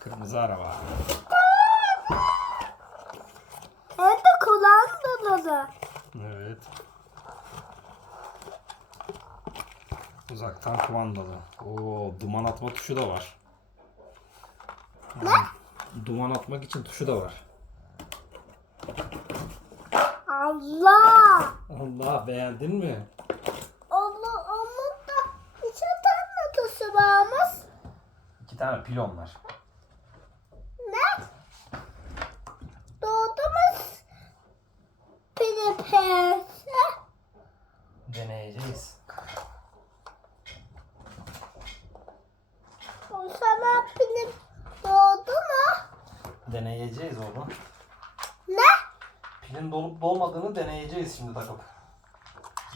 Kırmızı araba. Hem de kullanmadı. Evet. Uzaktan kumandalı. Oo, duman atma tuşu da var. Ne? Duman atmak için tuşu da var. Allah. Allah beğendin mi? Allah onun da içe tanıtısı varmış. İki tane pilon var. Ne? Doğdumuz Filipinse. Deneyeceğiz. O sana Filip doğdu mu? Deneyeceğiz oğlum. Ne? Pilin dolup dolmadığını deneyeceğiz şimdi takıp.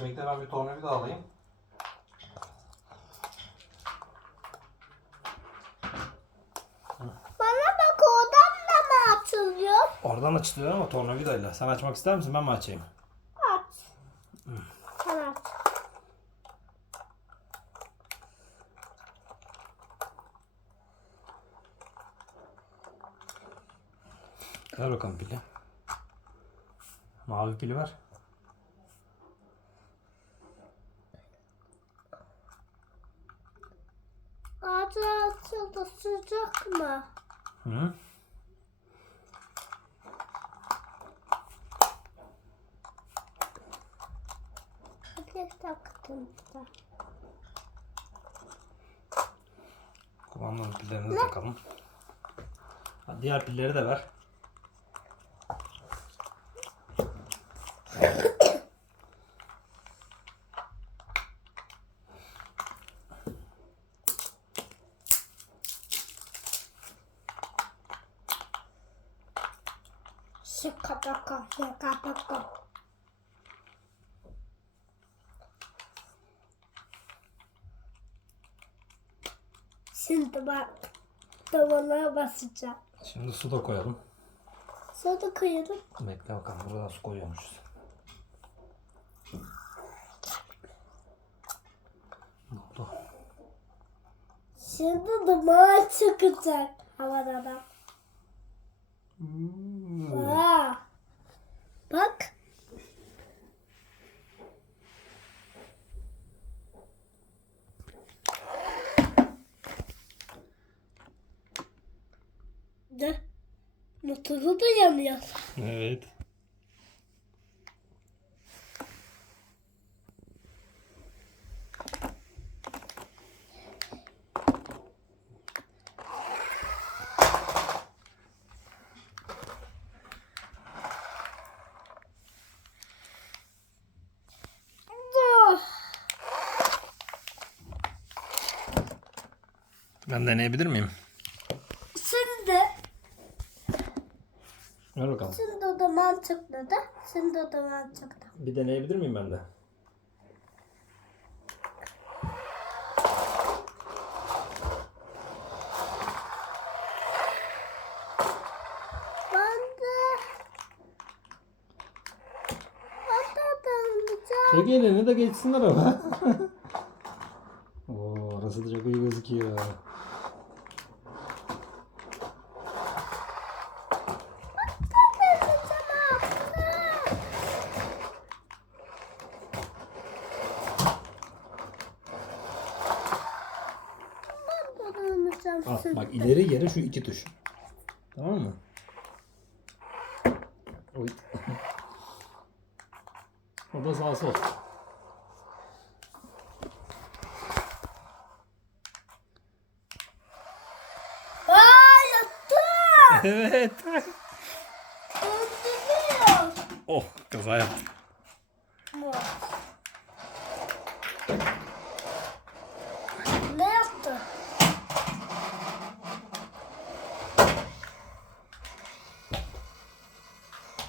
Bekle ben bir tornavida alayım. Bana bak oradan da mı açılıyor? Oradan açılıyor ama tornavidayla. Sen açmak ister misin ben mi açayım? Aç. Sen aç. Ver bakalım pili. Mavi pili ver. Ağacı açıldı sıcak mı? Hı? Taktım da. Kumandanın pillerini de takalım. Ha, Diğer pilleri de ver. Şaka baka şaka baka. Şimdi bak tavana basacağım. Şimdi su da koyalım. Sonra koyalım. Bekle bakalım burada su koyuyormuşuz. Ne oldu? Şimdi duman çıkacak havadan. Hmm. Aa, bak. De, motoru da yanıyor. Evet. Ben deneyebilir miyim? Şimdi, Ver bakalım. şimdi o duman çıktı. Şimdi o duman çıktı. Bir deneyebilir miyim ben de? Çek elini de geçsin araba. Oo, orası da çok iyi gözüküyor. Ben de döneceğim. Al bak ileri geri şu iki tuş. Tamam mı? Oy. o da sağ sol. Aa yattım. evet. Oh kaza yaptım yaptı?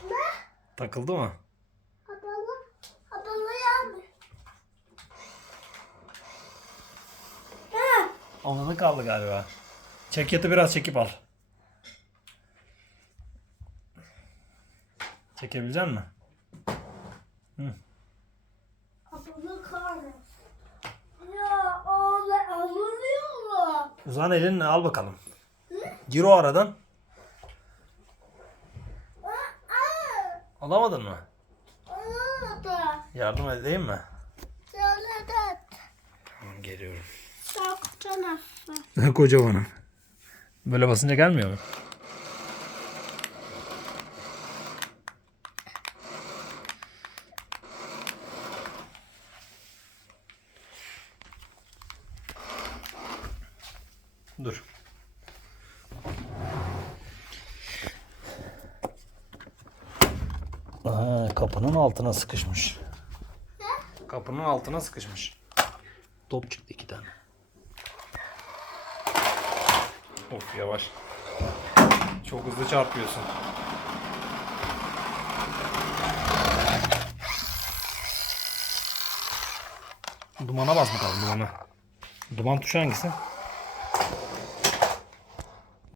Ne? Takıldı mı? Adalı, adalı yani. Ha, da kaldı galiba. Çekyatı biraz çekip al. Çekebilecek misin? adalı kahretsin. Ya oğlan alınıyor mu? Uzan elinle al bakalım. Gir o aradan. Alamadın mı? Olmadı. Yardım edeyim mi? Söyledim. Tamam geliyorum. Çok canası. Kocamanım. Böyle basınca gelmiyor mu? Dur. Kapının altına sıkışmış. Kapının altına sıkışmış. Top çıktı iki tane. Of yavaş. Çok hızlı çarpıyorsun. Dumana bas bakalım dumana. Duman tuşu hangisi?